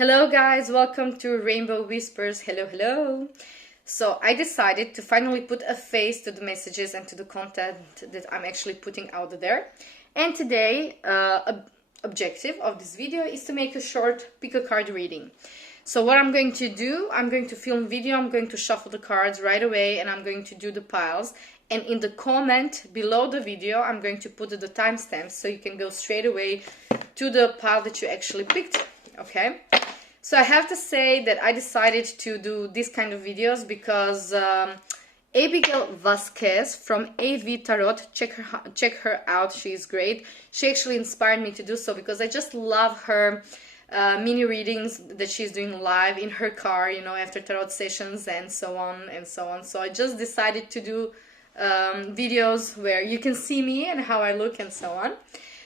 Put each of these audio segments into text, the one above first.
Hello guys, welcome to Rainbow Whispers. Hello, hello. So I decided to finally put a face to the messages and to the content that I'm actually putting out there. And today, objective of this video is to make a short pick a card reading. So what I'm going to do, I'm going to film video, I'm going to shuffle the cards right away, and I'm going to do the piles. And in the comment below the video, I'm going to put the timestamps so you can go straight away to the pile that you actually picked. Okay, so I have to say that I decided to do this kind of videos because Abigail Vasquez from AV Tarot, check her out, she's great. She actually inspired me to do so because I just love her mini readings that she's doing live in her car, you know, after tarot sessions and so on and so on. So I just decided to do videos where you can see me and how I look and so on.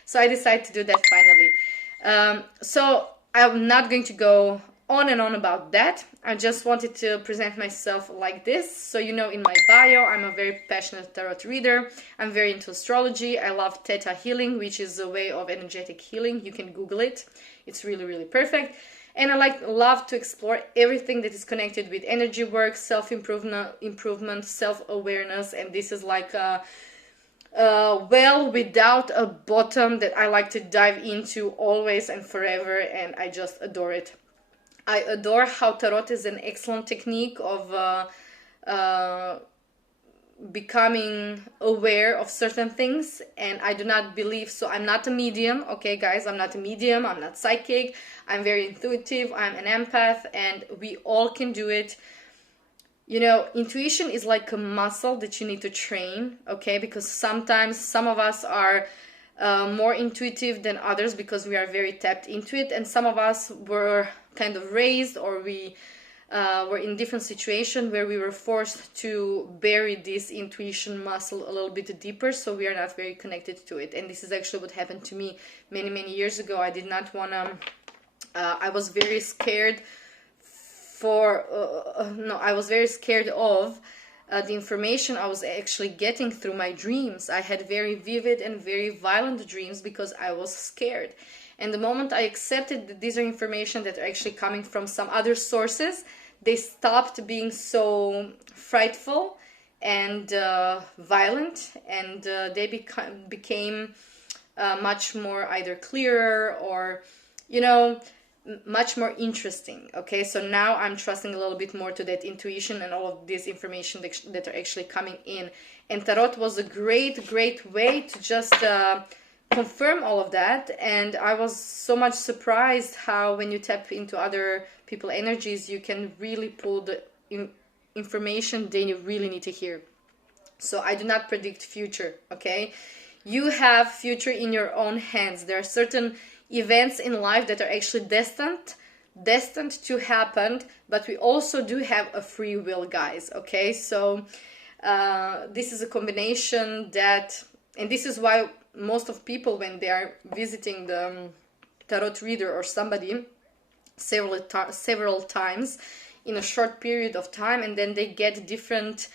So I decided to do that finally. So I'm not going to go on and on about that. I just wanted to present myself like this. So you know, in my bio, I'm a very passionate tarot reader. I'm very into astrology. I love Theta healing, which is a way of energetic healing. You can Google it. It's really, really perfect. And I love to explore everything that is connected with energy work, self-improvement, self-awareness. And this is like a well without a bottom that I like to dive into always and forever, and I just adore it. I adore how tarot is an excellent technique of becoming aware of certain things, and I do not believe so. I'm not a medium, okay guys, I'm not a medium, I'm not psychic, I'm very intuitive, I'm an empath, and we all can do it. You know, intuition is like a muscle that you need to train, okay? Because sometimes some of us are more intuitive than others because we are very tapped into it. And some of us were kind of raised, or we were in different situations where we were forced to bury this intuition muscle a little bit deeper. So we are not very connected to it. And this is actually what happened to me many, many years ago. I did not want to, I was very scared I was very scared of the information I was actually getting through my dreams. I had very vivid and very violent dreams because I was scared. And the moment I accepted that these are information that are actually coming from some other sources, they stopped being so frightful and violent, and they became much more either clearer or, you know, much more interesting. Okay, so now I'm trusting a little bit more to that intuition and all of this information that are actually coming in. And tarot was a great way to just confirm all of that. And I was so much surprised how when you tap into other people's energies, you can really pull the information that you really need to hear. So I do not predict future, okay? You have future in your own hands. There are certain events in life that are actually destined to happen, but we also do have a free will, guys, okay? So this is a combination that, and this is why most of people, when they are visiting the tarot reader or somebody several times in a short period of time, and then they get different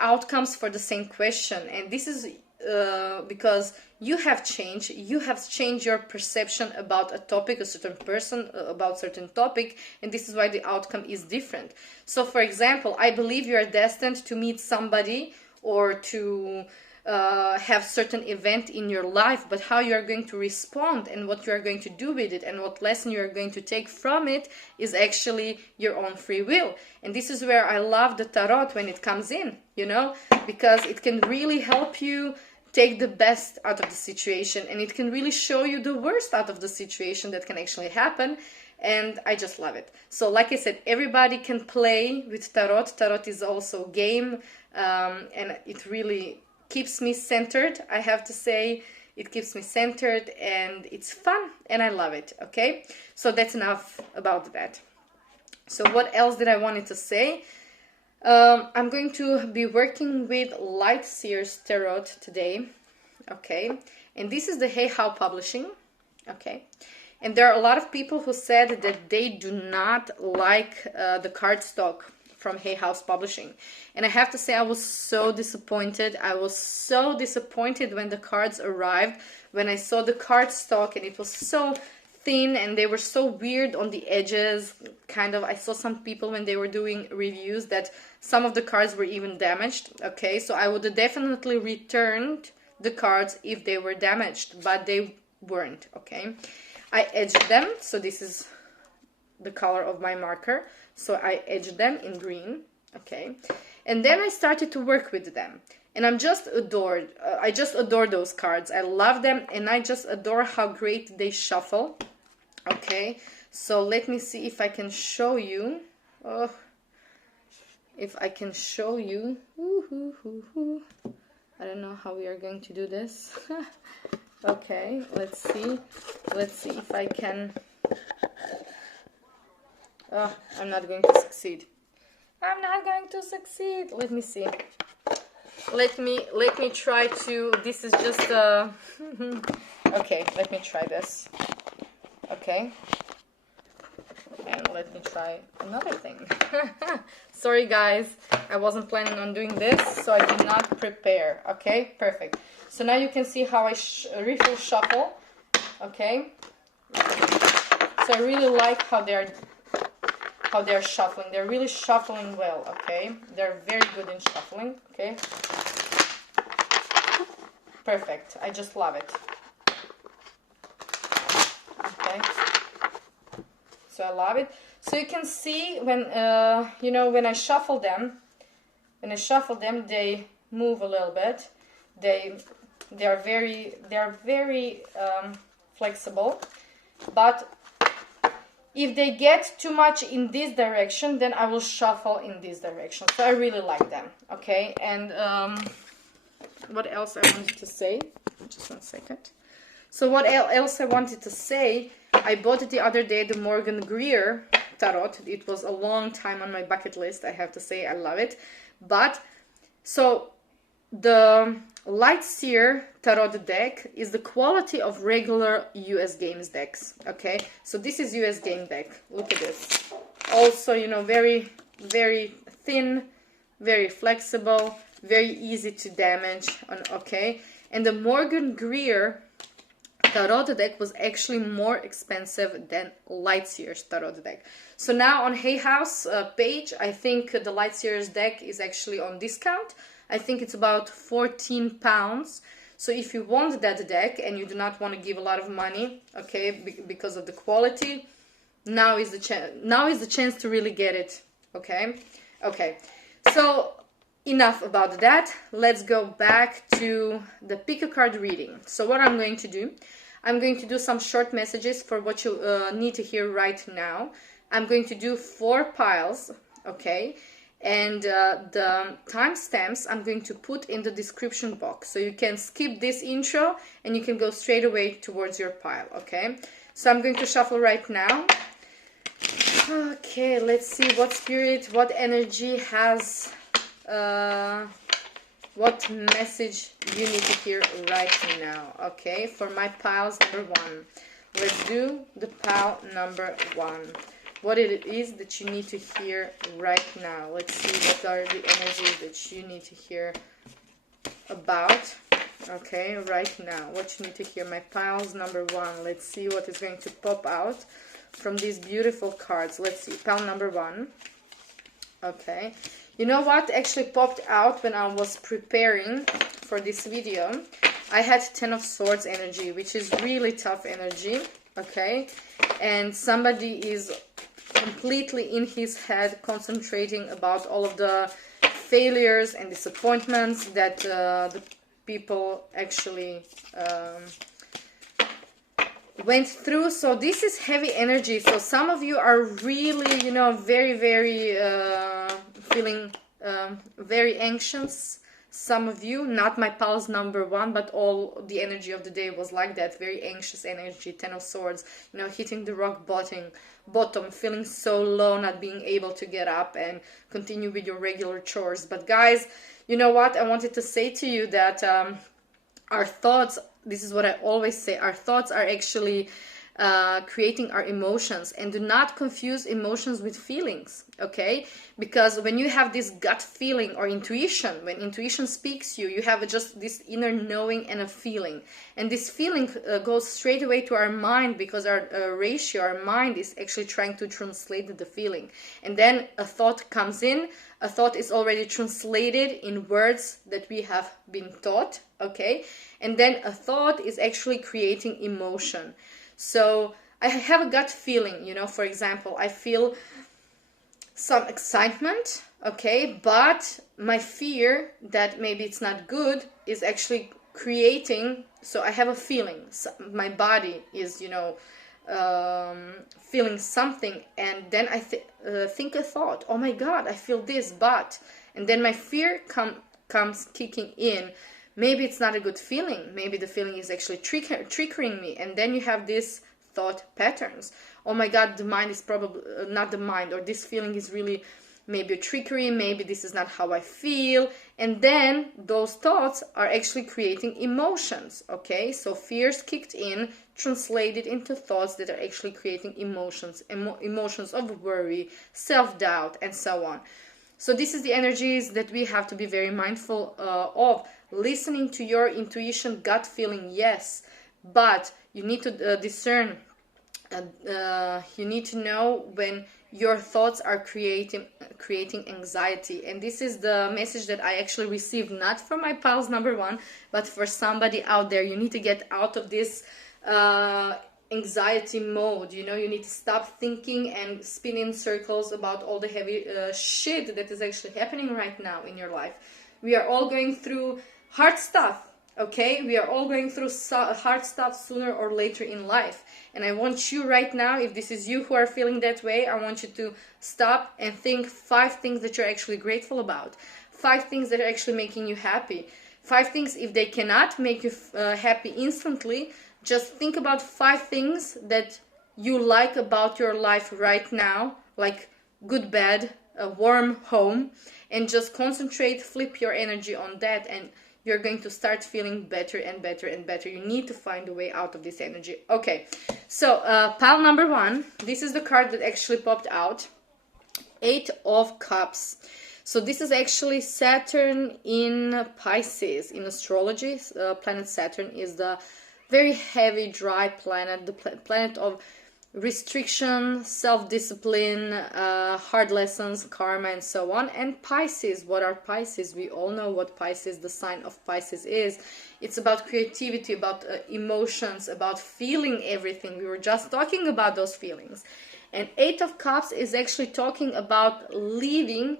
outcomes for the same question. And this is because you have changed your perception about a topic, a certain person, about certain topic, and this is why the outcome is different. So for example, I believe you are destined to meet somebody or to have certain event in your life, but how you are going to respond and what you are going to do with it and what lesson you are going to take from it is actually your own free will. And this is where I love the tarot when it comes in, you know, because it can really help you take the best out of the situation, and it can really show you the worst out of the situation that can actually happen. And I just love it. So like I said, everybody can play with tarot. Tarot is also a game, and it really keeps me centered. I have to say, it keeps me centered and it's fun and I love it. Okay, so that's enough about that. So what else did I wanted to say? I'm going to be working with Light Seers Tarot today, okay? And this is the Hey How Publishing, okay? And there are a lot of people who said that they do not like the cardstock from Hay House Publishing. And I have to say, I was so disappointed. I was so disappointed when the cards arrived, when I saw the cardstock, and it was so thin and they were so weird on the edges. Kind of, I saw some people when they were doing reviews that some of the cards were even damaged. Okay, so I would have definitely returned the cards if they were damaged, but they weren't. Okay, I edged them, so this is the color of my marker, so I edged them in green. Okay, and then I started to work with them, and I'm just adored. I just adore those cards. I love them, and I just adore how great they shuffle. Okay, so let me see if I can show you. Oh, if I can show you. I don't know how we are going to do this. Okay, let's see. Let's see if I can. Oh, I'm not going to succeed. I'm not going to succeed. Let me see. Let me try to. This is just okay, let me try this. Okay. And let me try another thing. Sorry guys, I wasn't planning on doing this, so I did not prepare. Okay, perfect. So now you can see how I refill shuffle. Okay. So I really like how they're shuffling. They're really shuffling well. Okay, they're very good in shuffling. Okay. Perfect. I just love it. Okay. So I love it. So you can see when you know, when I shuffle them, they move a little bit. They're very flexible. But if they get too much in this direction, then I will shuffle in this direction. So I really like them. Okay, and what else I wanted to say? Just one second. So what else I wanted to say? I bought the other day the Morgan Greer tarot. It was a long time on my bucket list, I have to say. I love it. But so the Light Seer tarot deck is the quality of regular US games decks. Okay, so this is US game deck. Look at this. Also, you know, very thin, very flexible, very easy to damage. Okay, and the Morgan Greer tarot deck was actually more expensive than Light Seer's tarot deck. So now on Hay House page, I think the Light Seer's deck is actually on discount. I think it's about £14. So if you want that deck and you do not want to give a lot of money, okay, because of the quality, now is the chance to really get it. Okay, okay. So enough about that. Let's go back to the pick a card reading. So what I'm going to do, I'm going to do some short messages for what you need to hear right now. I'm going to do 4 piles, okay, and the timestamps I'm going to put in the description box, so you can skip this intro and you can go straight away towards your pile. Okay, so I'm going to shuffle right now. Okay, let's see what spirit, what energy has what message you need to hear right now. Okay, for my piles number 1, let's do the pile number 1. What it is that you need to hear right now. Let's see what are the energies that you need to hear about. Okay, right now, what you need to hear. My piles number 1. Let's see what is going to pop out from these beautiful cards. Let's see, pile number 1. Okay, you know what actually popped out when I was preparing for this video? I had 10 of Swords energy, which is really tough energy. Okay, and somebody is completely in his head concentrating about all of the failures and disappointments that the people actually went through. So this is heavy energy. So some of you are really, you know, very feeling very anxious. Some of you, not my pals number 1, but all the energy of the day was like that, very anxious energy. 10 of Swords, you know, hitting the rock bottom, feeling so low, not being able to get up and continue with your regular chores. But guys, you know what, I wanted to say to you that our thoughts, this is what I always say, our thoughts are actually creating our emotions. And do not confuse emotions with feelings, okay? Because when you have this gut feeling or intuition, when intuition speaks you, you have just this inner knowing and a feeling. And this feeling goes straight away to our mind, because our ratio, our mind is actually trying to translate the feeling. And then a thought comes in. A thought is already translated in words that we have been taught, okay? And then a thought is actually creating emotion. So I have a gut feeling, for example, I feel some excitement, okay, but my fear that maybe it's not good is actually creating, so I have a feeling, so my body is, feeling something, and then I think a thought, oh my God, I feel this, but, and then my fear comes kicking in. Maybe it's not a good feeling. Maybe the feeling is actually triggering me. And then you have these thought patterns. Oh my God, the mind is probably not the mind, or this feeling is really maybe a trickery. Maybe this is not how I feel. And then those thoughts are actually creating emotions. Okay, so fears kicked in, translated into thoughts that are actually creating emotions, emotions of worry, self-doubt, and so on. So this is the energies that we have to be very mindful of. Listening to your intuition, gut feeling, yes, but you need to discern. You need to know when your thoughts are creating anxiety. And this is the message that I actually received, not from my pals number one, but for somebody out there. You need to get out of this anxiety mode. You need to stop thinking and spin in circles about all the heavy shit that is actually happening right now in your life. We are all going through hard stuff, okay? We are all going through hard stuff sooner or later in life. And I want you right now, if this is you who are feeling that way, I want you to stop and think 5 things that you're actually grateful about. 5 things that are actually making you happy. 5 things, if they cannot make you happy instantly, just think about 5 things that you like about your life right now, like good bed, a warm home, and just concentrate, flip your energy on that, and you're going to start feeling better and better and better. You need to find a way out of this energy. Okay, so pile number 1, this is the card that actually popped out. 8 of Cups. So this is actually Saturn in Pisces. In astrology, planet Saturn is the very heavy, dry planet, the planet of restriction, self-discipline, hard lessons, karma, and so on. And Pisces, what are Pisces? We all know what Pisces, the sign of Pisces is. It's about creativity, about emotions, about feeling everything. We were just talking about those feelings. And 8 of Cups is actually talking about leaving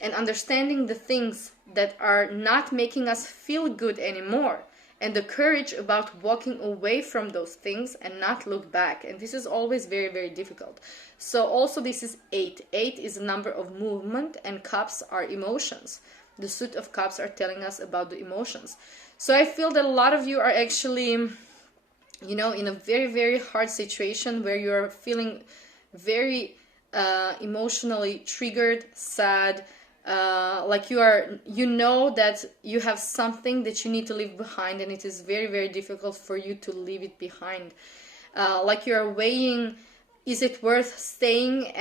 and understanding the things that are not making us feel good anymore. And the courage about walking away from those things and not look back. And this is always very, very difficult. So also this is 8. 8 is a number of movement, and cups are emotions. The suit of cups are telling us about the emotions. So I feel that a lot of you are actually, in a very, very hard situation where you're feeling very emotionally triggered, sad, like you know that you have something that you need to leave behind, and it is very, very difficult for you to leave it behind. Like you're weighing, is it worth staying,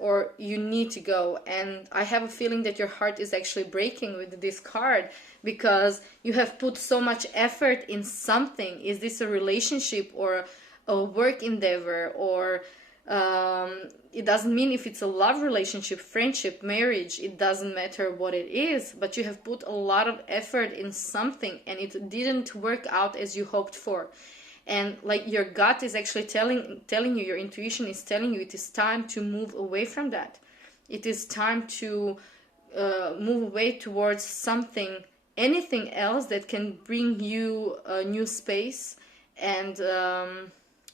or you need to go. And I have a feeling that your heart is actually breaking with this card, because you have put so much effort in something. Is this a relationship or a work endeavor, or it doesn't mean if it's a love relationship, friendship, marriage, it doesn't matter what it is, but you have put a lot of effort in something and it didn't work out as you hoped for. And like your gut is actually telling you, your intuition is telling you, it is time to move away from that. It is time to move away towards something, anything else that can bring you a new space and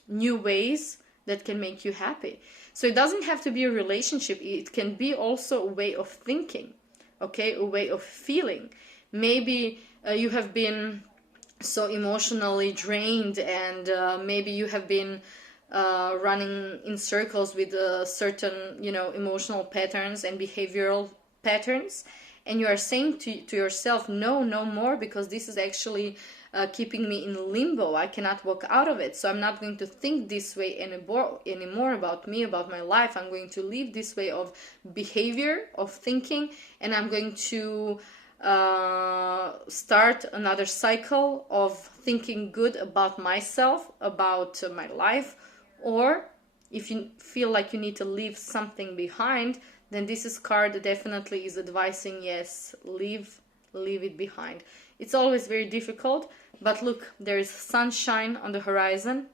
new ways that can make you happy. So it doesn't have to be a relationship. It can be also a way of thinking, okay, a way of feeling. Maybe you have been so emotionally drained, and maybe you have been running in circles with certain, emotional patterns and behavioral patterns. and you are saying to yourself, no, no more, because this is actually keeping me in limbo. I cannot walk out of it. So I'm not going to think this way anymore about me, about my life. I'm going to live this way of behavior, of thinking, and I'm going to start another cycle of thinking good about myself, about my life. Or if you feel like you need to leave something behind, then this card definitely is advising, yes, leave it behind. It's always very difficult, but look, there is sunshine on the horizon,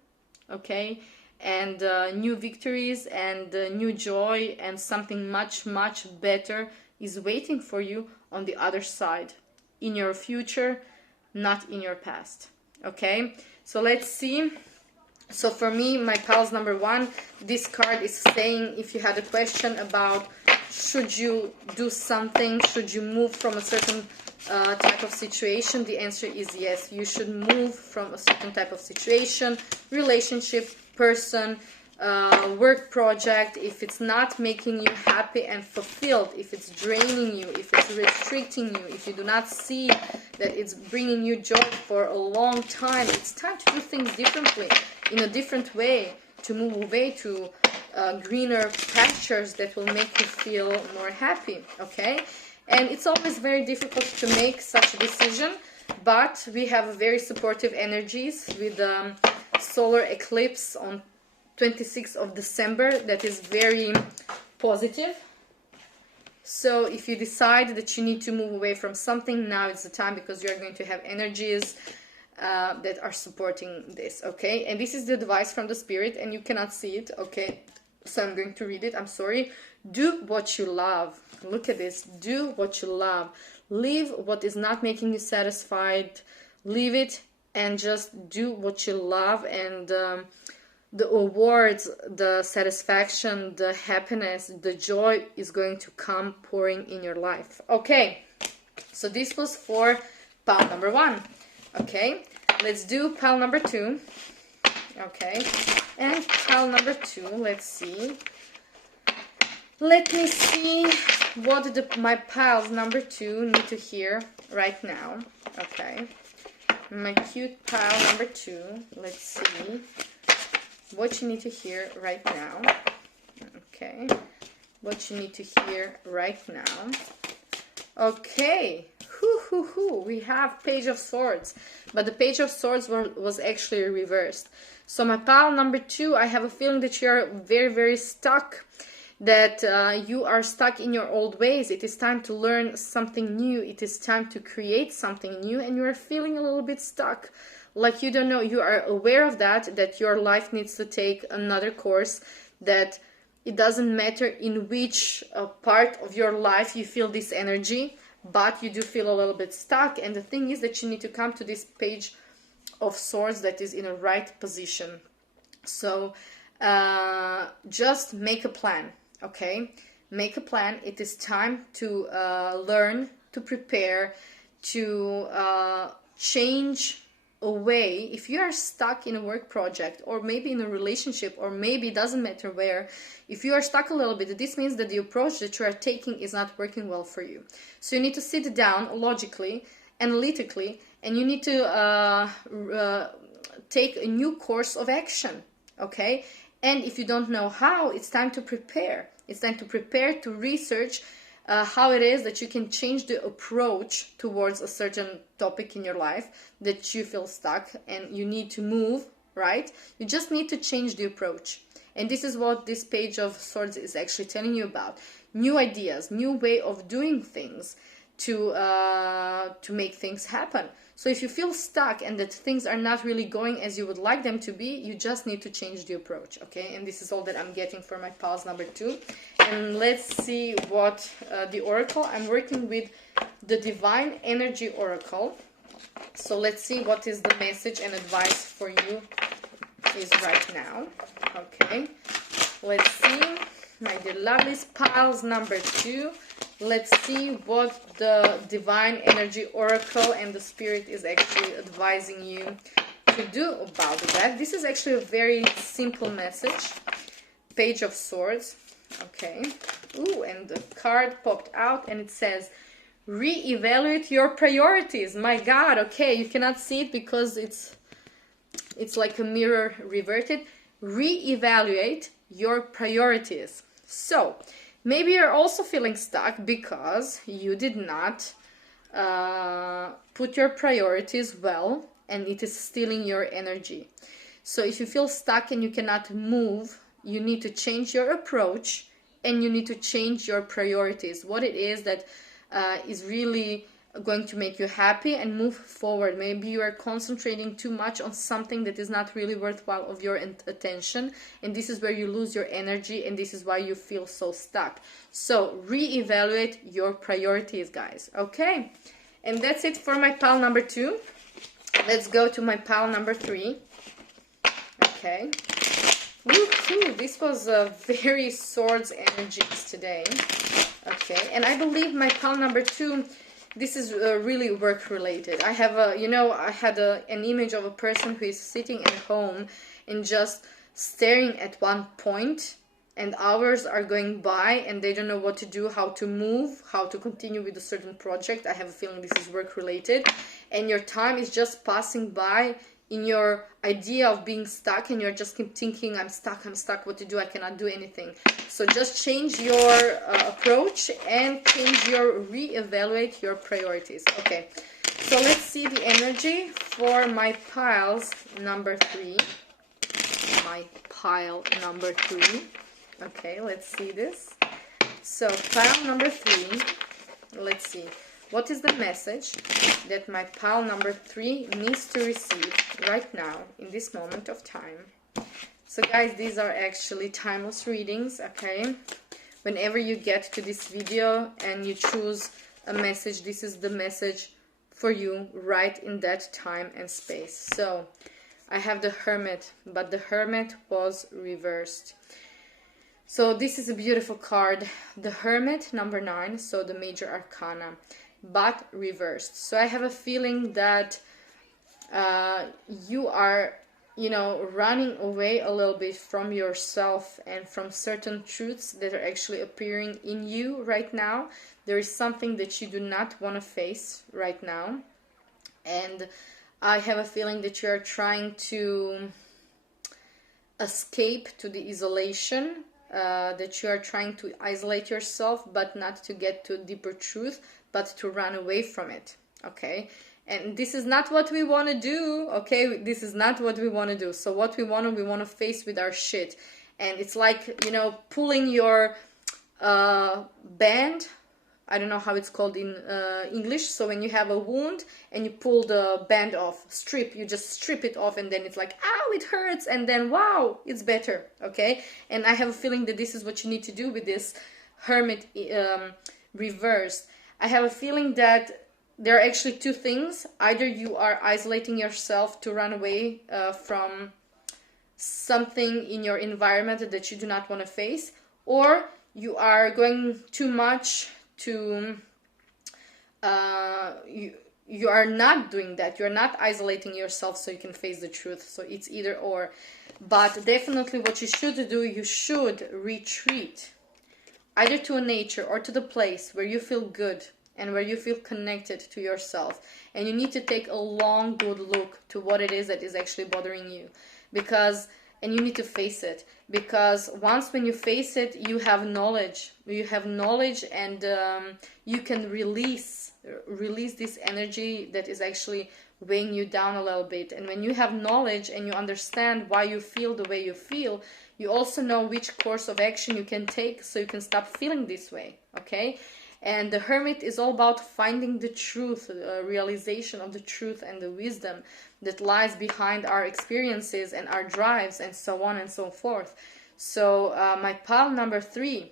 okay, and new victories and new joy, and something much, much better is waiting for you on the other side, in your future, not in your past. Okay, so let's see. So for me, my pals number 1, this card is saying, if you had a question about should you do something, should you move from a certain type of situation, the answer is yes. You should move from a certain type of situation, relationship, person, work project. If it's not making you happy and fulfilled, if it's draining you, if it's restricting you, if you do not see that it's bringing you joy for a long time, it's time to do things differently, in a different way, to move away to greener pastures that will make you feel more happy. Okay, and it's always very difficult to make such a decision, but we have very supportive energies with solar eclipse on 26th of December that is very positive. So if you decide that you need to move away from something, now is the time, because you are going to have energies that are supporting this. Okay, and this is the advice from the spirit, and you cannot see it. Okay, so I'm going to read it. I'm sorry. Do what you love. Look at this. Do what you love. Leave what is not making you satisfied. Leave it and just do what you love, and the awards, the satisfaction, the happiness, the joy is going to come pouring in your life. Okay, so this was for pile number 1. Okay, let's do pile number 2. Okay, and pile number 2, let's see. Let me see what my piles number 2 need to hear right now. Okay, my cute pile number 2, let's see what you need to hear right now. Okay, what you need to hear right now. Okay, we have Page of Swords, but the Page of Swords was actually reversed. So my pile number 2, I have a feeling that you're very, very stuck, that you are stuck in your old ways. It is time to learn something new. It is time to create something new, and you are feeling a little bit stuck. Like you don't know, you are aware of that your life needs to take another course, that it doesn't matter in which part of your life you feel this energy, but you do feel a little bit stuck. And the thing is that you need to come to this Page of Swords that is in a right position. So just make a plan, okay? Make a plan. It is time to learn, to prepare, to change away. If you are stuck in a work project, or maybe in a relationship, or maybe it doesn't matter where, if you are stuck a little bit, this means that the approach that you are taking is not working well for you. So you need to sit down logically, analytically, and you need to take a new course of action. Okay, and if you don't know how, it's time to prepare. It's time to prepare, to research how it is that you can change the approach towards a certain topic in your life that you feel stuck and you need to move, right? You just need to change the approach. And this is what this Page of Swords is actually telling you about. New ideas, new way of doing things to make things happen. So if you feel stuck and that things are not really going as you would like them to be, you just need to change the approach, okay? And this is all that I'm getting for my pause number 2. And let's see what the oracle. I'm working with the Divine Energy Oracle. So let's see what is the message and advice for you is right now. Okay, let's see, my dear lovelies, piles number 2. Let's see what the Divine Energy Oracle and the Spirit is actually advising you to do about that. This is actually a very simple message. Page of Swords. Okay. Ooh, and the card popped out and it says, Reevaluate your priorities. My God, okay, you cannot see it because it's like a mirror reverted. Reevaluate your priorities. So maybe you're also feeling stuck because you did not put your priorities well, and it is stealing your energy. So if you feel stuck and you cannot move, you need to change your approach, and you need to change your priorities. What it is that is really going to make you happy and move forward. Maybe you are concentrating too much on something that is not really worthwhile of your attention, and this is where you lose your energy, and this is why you feel so stuck. So reevaluate your priorities, guys. Okay, and that's it for my pile number 2. Let's go to my pile number 3. Okay. Woohoo! This was a very swords energies today. Okay, and I believe my pile number 2, this is really work related. I have a, I had an image of a person who is sitting at home and just staring at one point, and hours are going by and they don't know what to do, how to move, how to continue with a certain project. I have a feeling this is work related, and your time is just passing by in your idea of being stuck, and you're just keep thinking, I'm stuck, what to do, I cannot do anything. So just change your approach and reevaluate your priorities. Okay, so let's see the energy for my piles number 3. My pile number 3. Okay, let's see this. So pile number 3, let's see. What is the message that my pile number 3 needs to receive right now, in this moment of time? So guys, these are actually timeless readings, okay? Whenever you get to this video and you choose a message, this is the message for you right in that time and space. So I have the Hermit, but the Hermit was reversed. So this is a beautiful card, the Hermit, number 9, so the major arcana, but reversed. So I have a feeling that you are, running away a little bit from yourself and from certain truths that are actually appearing in you right now. There is something that you do not want to face right now. And I have a feeling that you are trying to escape to the isolation, that you are trying to isolate yourself, but not to get to a deeper truth, but to run away from it, okay? And this is not what we want to do, okay? This is not what we want to do. So what we want to face with our shit. And it's like, pulling your band, I don't know how it's called in English. So when you have a wound and you pull the band off, you just strip it off, and then it's like, ow, it hurts, and then wow, it's better, okay? And I have a feeling that this is what you need to do with this Hermit reversed. I have a feeling that there are actually two things. Either you are isolating yourself to run away from something in your environment that you do not want to face, or you are going too much to you are not doing that. You're not isolating yourself so you can face the truth. So it's either or. But definitely what you should do, you should retreat either to a nature or to the place where you feel good and where you feel connected to yourself. And you need to take a long, good look to what it is that is actually bothering you. And you need to face it. Because once when you face it, you have knowledge. You have knowledge, and you can release this energy that is actually weighing you down a little bit. And when you have knowledge and you understand why you feel the way you feel, you also know which course of action you can take so you can stop feeling this way, okay? And the Hermit is all about finding the truth, realization of the truth and the wisdom that lies behind our experiences and our drives and so on and so forth. So my pile number 3,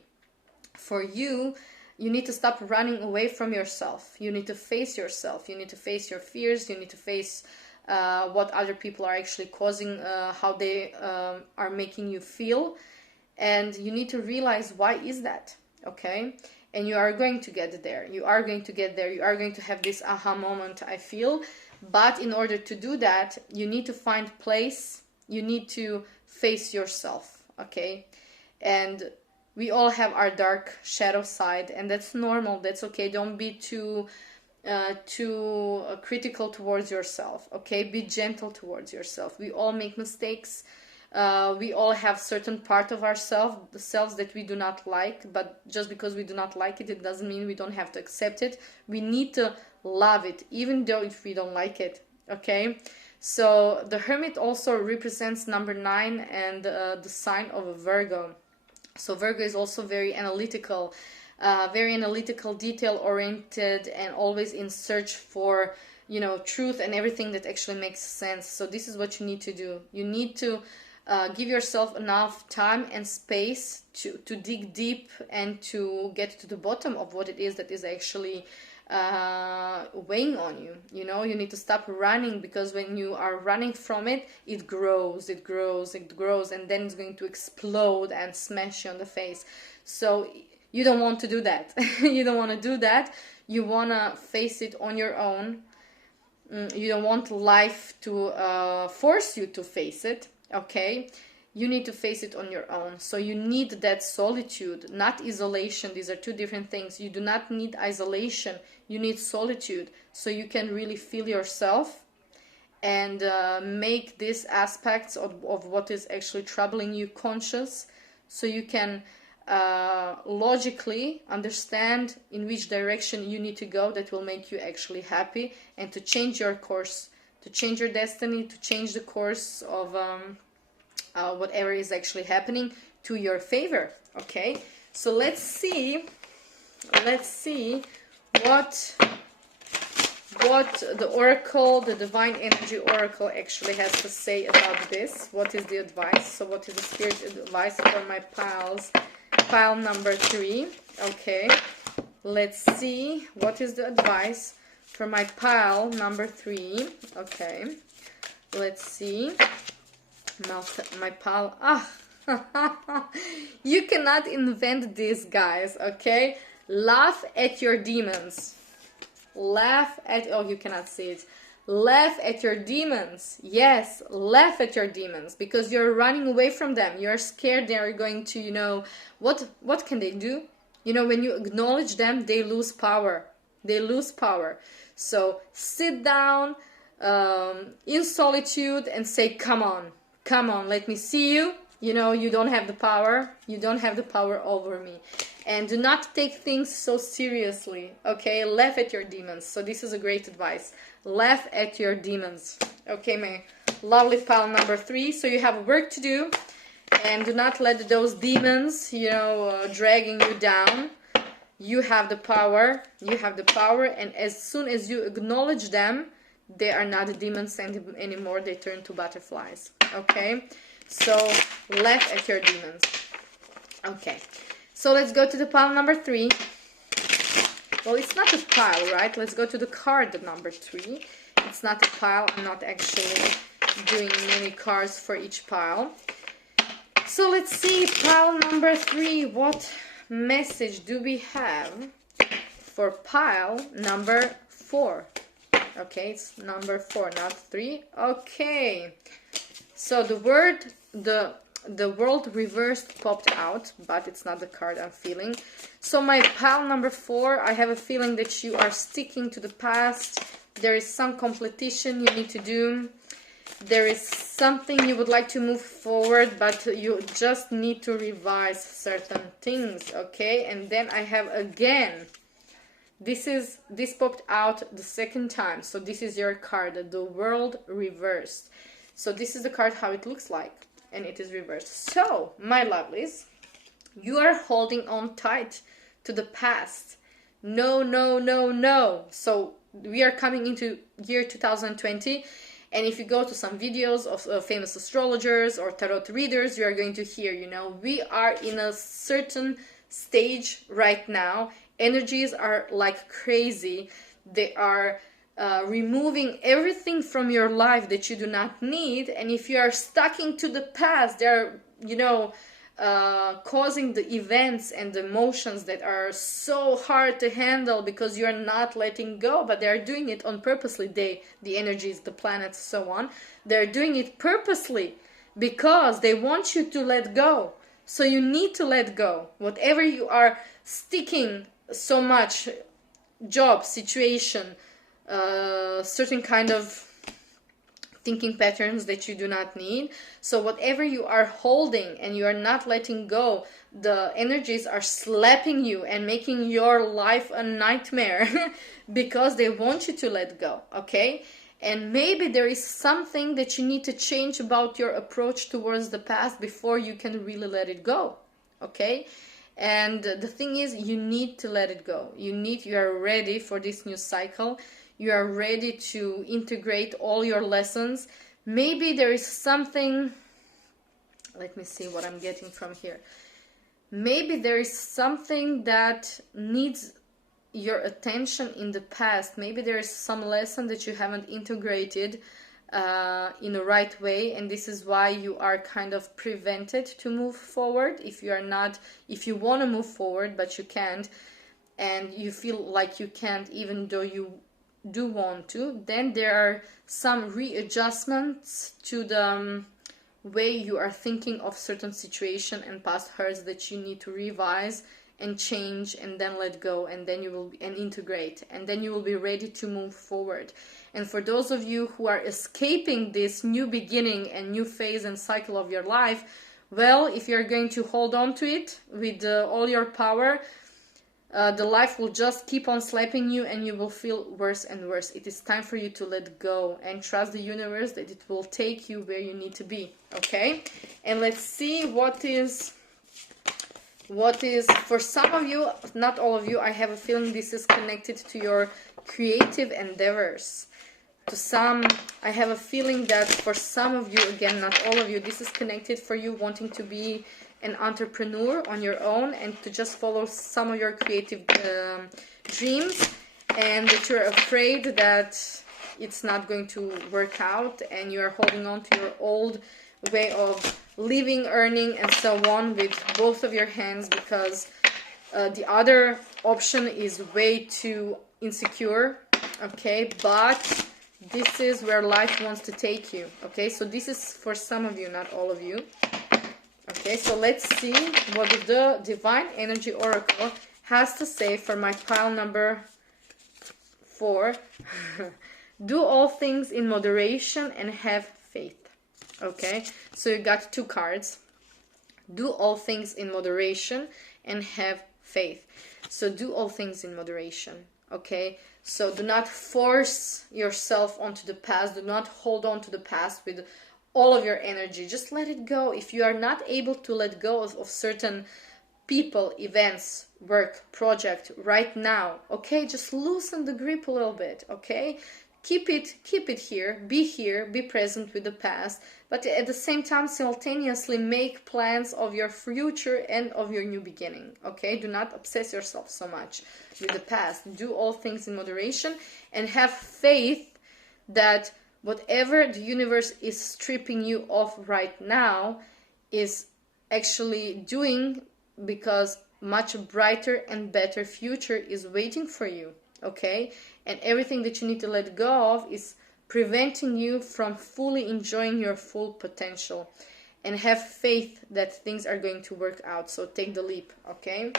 for you, you need to stop running away from yourself. You need to face yourself. You need to face your fears. You need to face what other people are actually causing, how they are making you feel. And you need to realize, why is that, okay? And you are going to get there. You are going to get there. You are going to have this aha moment, I feel. But in order to do that, you need to find place. You need to face yourself, okay? And We all have our dark shadow side, and that's normal. That's okay. Don't be too critical towards yourself. Okay, be gentle towards yourself. We all make mistakes. We all have certain part of ourselves, the selves that we do not like, but just because we do not like it, it doesn't mean we don't have to accept it. We need to love it, even though if we don't like it. Okay, so the Hermit also represents number 9 and the sign of a Virgo. So Virgo is also very analytical, detail-oriented, and always in search for, truth and everything that actually makes sense. So this is what you need to do. You need to give yourself enough time and space to dig deep and to get to the bottom of what it is that is actually weighing on you. You need to stop running, because when you are running from it, it grows, and then it's going to explode and smash you on the face. So you don't want to do that. You don't want to do that. You want to face it on your own. You don't want life to force you to face it. Okay, you need to face it on your own. So you need that solitude, not isolation. These are two different things. You do not need isolation. You need solitude, so you can really feel yourself and make these aspects of what is actually troubling you conscious, so you can logically understand in which direction you need to go that will make you actually happy, and to change your course, to change your destiny, to change the course of whatever is actually happening to your favor. Okay, so let's see what the oracle, the divine energy oracle, actually has to say about this. What is the advice? So what is the spirit advice for my pile number 3? Okay, let's see what is the advice for my pile number 3. Okay, let's see. My pile. You cannot invent this, guys. Okay, laugh at your demons. Laugh at, you cannot see it. Laugh at your demons. Yes, laugh at your demons, because you're running away from them. You're scared they are going to, what can they do? When you acknowledge them, they lose power. So sit down in solitude and say, come on, let me see you. You don't have the power. You don't have the power over me. And do not take things so seriously. Okay, laugh at your demons. So this is a great advice. Laugh at your demons. Okay, my lovely pile number 3. So you have work to do, and do not let those demons, dragging you down. You have the power. And as soon as you acknowledge them, they are not demons anymore. They turn to butterflies. Okay, so laugh at your demons. Okay, so let's go to the pile number 3. Well, it's not a pile, right? Let's go to the card number 3. It's not a pile. I'm not actually doing many cards for each pile. So let's see, pile number 3. What message do we have for pile number 4? Okay, it's number 4, not 3. Okay, so the world reversed popped out, but it's not the card I'm feeling. So my pile number 4, I have a feeling that you are sticking to the past. There is some competition you need to do. There is something you would like to move forward, but you just need to revise certain things. Okay, and then I have again, this popped out the second time. So this is your card, the world reversed. So this is the card, how it looks like, and it is reversed. So my lovelies, you are holding on tight to the past. No. So we are coming into year 2020, and if you go to some videos of famous astrologers or tarot readers, you are going to hear, we are in a certain stage right now. Energies are like crazy. They are removing everything from your life that you do not need, and if you are sticking to the past, they're causing the events and the emotions that are so hard to handle because you're not letting go, but they're doing it on purposely. The energies, the planets, so on, they're doing it purposely because they want you to let go. So you need to let go. Whatever you are sticking so much, job, situation, certain kind of thinking patterns that you do not need. So whatever you are holding and you are not letting go, the energies are slapping you and making your life a nightmare because they want you to let go, okay? And maybe there is something that you need to change about your approach towards the past before you can really let it go, okay? And the thing is, you need to let it go. You are ready for this new cycle. You are ready to integrate all your lessons. Maybe there is something, let me see what I'm getting from here. Maybe there is something that needs your attention in the past. Maybe there is some lesson that you haven't integrated in the right way, and this is why you are kind of prevented to move forward. If you want to move forward but you can't, and you feel like you can't even though you do want to, then there are some readjustments to the way you are thinking of certain situation and past hurts that you need to revise and change, and then let go, and then you will integrate, and then you will be ready to move forward. And for those of you who are escaping this new beginning and new phase and cycle of your life, well, if you're going to hold on to it with all your power, the life will just keep on slapping you and you will feel worse and worse. It is time for you to let go and trust the universe that it will take you where you need to be, okay? And let's see what is for some of you, not all of you. I have a feeling this is connected to your creative endeavors. To some, I have a feeling that for some of you, again, not all of you, this is connected for you wanting to be an entrepreneur on your own and to just follow some of your creative dreams, and that you're afraid that it's not going to work out and you're holding on to your old way of living, earning, and so on with both of your hands, because the other option is way too insecure, okay? But this is where life wants to take you, okay? So this is for some of you, not all of you. Okay, so let's see what the Divine Energy Oracle has to say for my pile number 4. Do all things in moderation and have faith. Okay, so you got 2 cards. Do all things in moderation and have faith. So do all things in moderation. Okay, so do not force yourself onto the past. Do not hold on to the past with all of your energy. Just let it go. If you are not able to let go of certain people, events, work, project right now, okay, just loosen the grip a little bit, okay? Keep it here, be present with the past, but at the same time simultaneously make plans of your future and of your new beginning, okay? Do not obsess yourself so much with the past. Do all things in moderation and have faith that whatever the universe is stripping you off right now is actually doing because much brighter and better future is waiting for you, okay? And everything that you need to let go of is preventing you from fully enjoying your full potential. And have faith that things are going to work out. So take the leap, okay?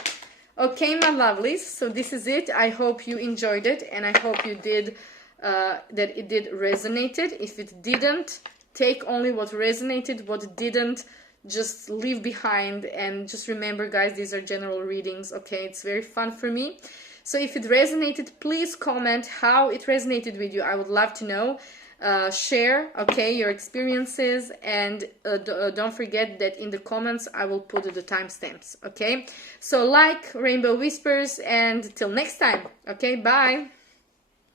Okay, my lovelies, so this is it. I hope you enjoyed it, and I hope you did that it did resonated. If it didn't, take only what resonated. What didn't, just leave behind. And just remember, guys, these are general readings, okay? It's very fun for me. So if it resonated, please comment how it resonated with you. I would love to know. Share, okay, your experiences, and don't forget that in the comments I will put the timestamps, okay? So like Rainbow Whispers, and till next time, okay? Bye.